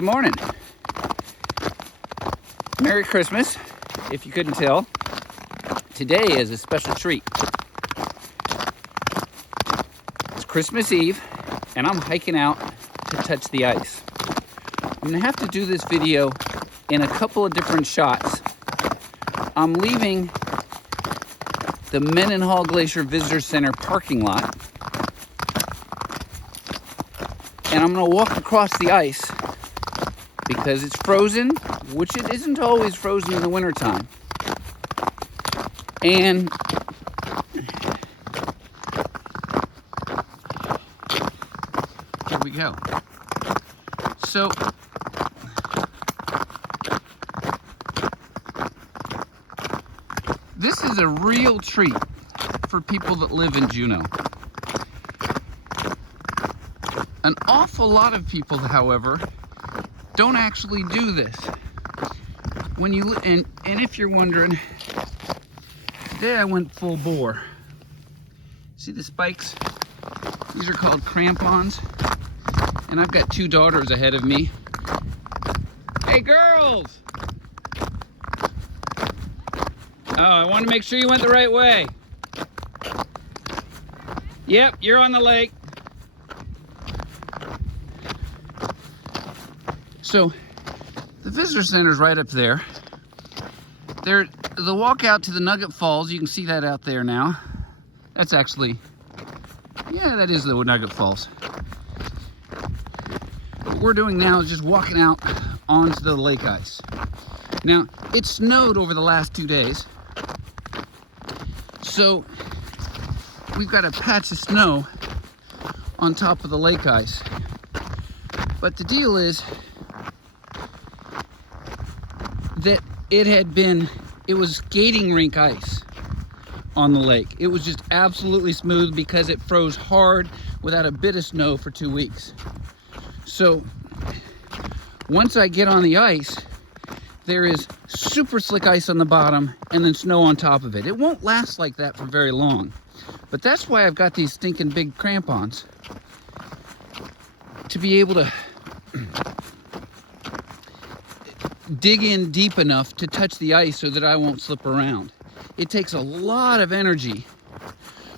Good morning. Merry Christmas, if you couldn't tell. Today is a special treat. It's Christmas Eve, and I'm hiking out to touch the ice. I'm gonna have to do this video in a couple of different shots. I'm leaving the Mendenhall Glacier Visitor Center parking lot, and I'm gonna walk across the ice because it's frozen, which it isn't always frozen in the wintertime. And here we go. So this is a real treat for people that live in Juneau. An awful lot of people, however, don't actually do this. When you and if you're wondering, today I went full bore. See the spikes? These are called crampons, and I've got two daughters ahead of me. Hey girls! Oh, I want to make sure you went the right way. Yep, you're on the lake. So, the visitor center is right up there. The walk out to the Nugget Falls, you can see that out there now. That's actually, yeah, that is the Nugget Falls. What we're doing now is just walking out onto the lake ice. Now, it snowed over the last 2 days. So, we've got a patch of snow on top of the lake ice. But the deal is that it was skating rink ice on the lake. It was just absolutely smooth because it froze hard without a bit of snow for 2 weeks. So once I get on the ice, there is super slick ice on the bottom and then snow on top of it. It won't last like that for very long, but that's why I've got these stinking big crampons, to be able to dig in deep enough to touch the ice so that I won't slip around. It takes a lot of energy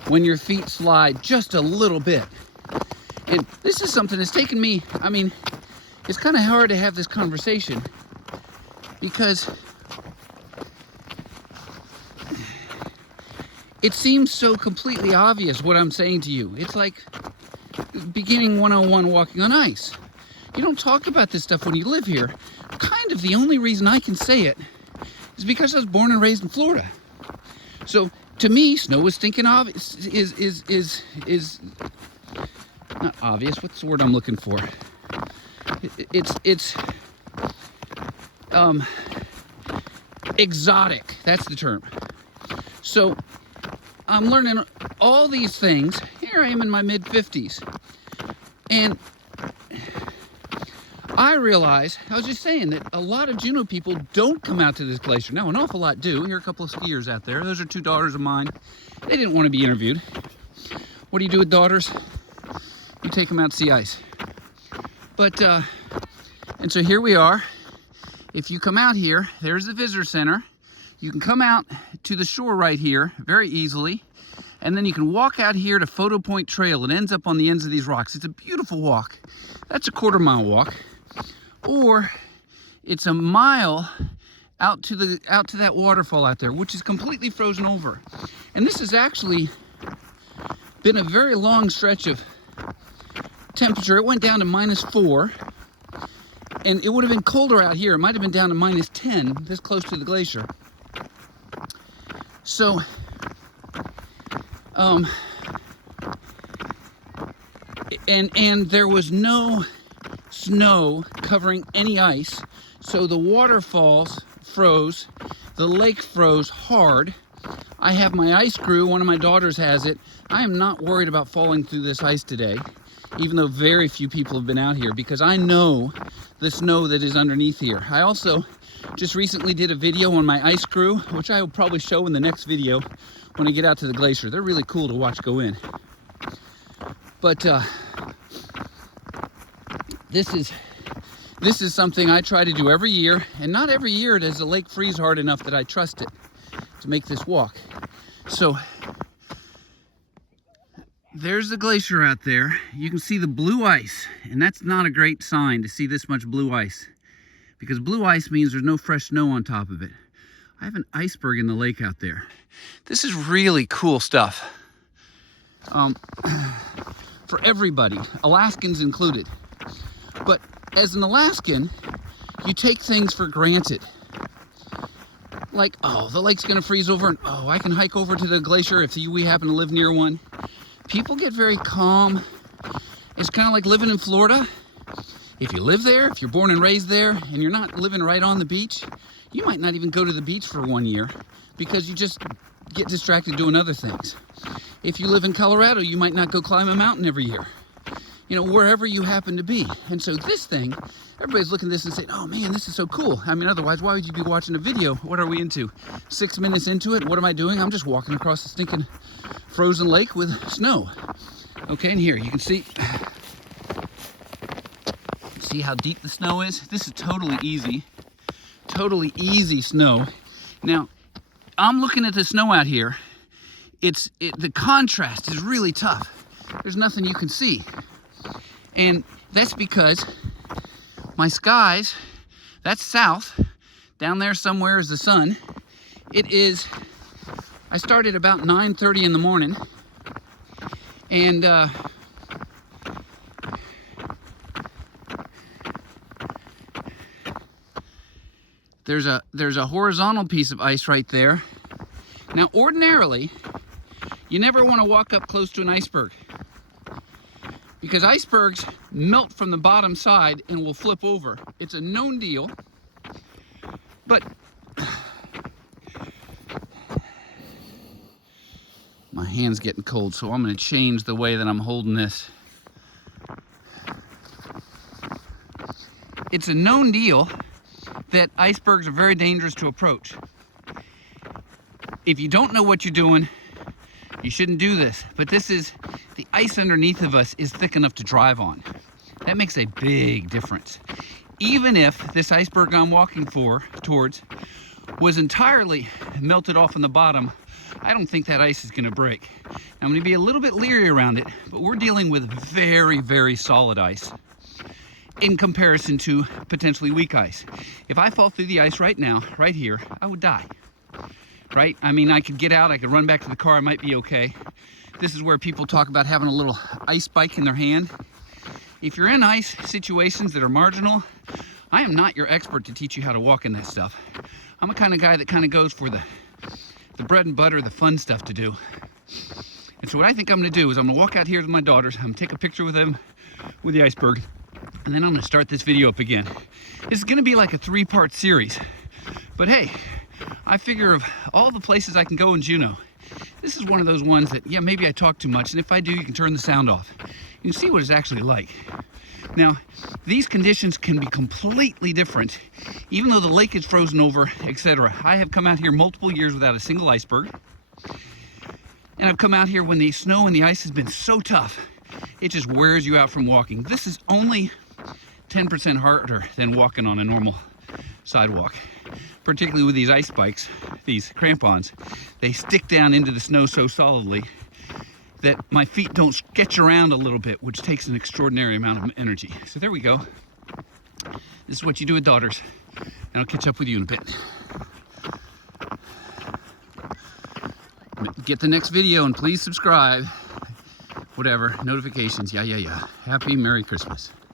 when your feet slide just a little bit. And this is something that's taken me, I mean, it's kind of hard to have this conversation because it seems so completely obvious what I'm saying to you. It's like beginning 101 walking on ice. You don't talk about this stuff when you live here. Kind of the only reason I can say it is because I was born and raised in Florida. So to me, snow is stinking obvious. Is not obvious. What's the word I'm looking for? It's exotic. That's the term. So I'm learning all these things. Here I am in my mid-50s, and I realize, I was just saying that a lot of Juneau people don't come out to this glacier. Now, an awful lot do. Here are a couple of skiers out there. Those are two daughters of mine. They didn't want to be interviewed. What do you do with daughters? You take them out to see ice. But, and so here we are. If you come out here, there's the visitor center. You can come out to the shore right here very easily. And then you can walk out here to Photo Point Trail. It ends up on the ends of these rocks. It's a beautiful walk. That's a quarter-mile walk. Or it's a mile out to that waterfall out there, which is completely frozen over. And this has actually been a very long stretch of temperature. It went down to -4, and it would have been colder out here. It might have been down to -10, this close to the glacier. So, and there was no snow covering any ice, so the waterfalls froze, the lake froze hard. I have my ice screw, one of my daughters has it. I am not worried about falling through this ice today, even though very few people have been out here, because I know the snow that is underneath here. I also just recently did a video on my ice screw, which I will probably show in the next video when I get out to the glacier. They're really cool to watch go in. But this This is something I try to do every year, and not every year does the lake freeze hard enough that I trust it to make this walk. So there's the glacier out there. You can see the blue ice, and that's not a great sign to see this much blue ice, because blue ice means there's no fresh snow on top of it. I have an iceberg in the lake out there. This is really cool stuff. For everybody, Alaskans included. But as an Alaskan, you take things for granted. Like, oh, the lake's gonna freeze over, and oh, I can hike over to the glacier if we happen to live near one. People get very calm. It's kind of like living in Florida. If you live there, if you're born and raised there, and you're not living right on the beach, you might not even go to the beach for 1 year because you just get distracted doing other things. If you live in Colorado, you might not go climb a mountain every year. You know, wherever you happen to be. And so this thing, everybody's looking at this and saying, oh man, this is so cool. I mean, otherwise, why would you be watching a video? What are we into? 6 minutes into it, what am I doing? I'm just walking across the stinking frozen lake with snow. Okay, and here, you can see how deep the snow is? This is totally easy snow. Now, I'm looking at the snow out here. The contrast is really tough. There's nothing you can see. And that's because my skies, that's south. Down there somewhere is the sun. I started about 9:30 in the morning. And there's a horizontal piece of ice right there. Now, ordinarily, you never want to walk up close to an iceberg, because icebergs melt from the bottom side and will flip over. It's a known deal, but my hand's getting cold, so I'm going to change the way that I'm holding this. It's a known deal that icebergs are very dangerous to approach. If you don't know what you're doing, you shouldn't do this. But the ice underneath of us is thick enough to drive on. That makes a big difference. Even if this iceberg I'm walking towards was entirely melted off on the bottom, I don't think that ice is gonna break. I'm gonna be a little bit leery around it, but we're dealing with very, very solid ice in comparison to potentially weak ice. If I fall through the ice right now, right here, I would die, right? I mean, I could get out, I could run back to the car, I might be okay. This is where people talk about having a little ice bike in their hand. If you're in ice situations that are marginal, I am not your expert to teach you how to walk in that stuff. I'm a kind of guy that kind of goes for the bread and butter, the fun stuff to do. And so what I think I'm gonna do is I'm gonna walk out here with my daughters, I'm gonna take a picture with them, with the iceberg, and then I'm gonna start this video up again. This is gonna be like a 3-part series. But hey, I figure of all the places I can go in Juneau, this is one of those ones that, yeah, maybe I talk too much, and if I do, you can turn the sound off. You can see what it's actually like. Now, these conditions can be completely different, even though the lake is frozen over, etc. I have come out here multiple years without a single iceberg, and I've come out here when the snow and the ice has been so tough, it just wears you out from walking. This is only 10% harder than walking on a normal sidewalk, particularly with these ice bikes, these crampons. They stick down into the snow so solidly that my feet don't sketch around a little bit, which takes an extraordinary amount of energy. So there we go. This is what you do with daughters. And I'll catch up with you in a bit. Get the next video and please subscribe. Whatever, notifications, yeah. Happy Merry Christmas.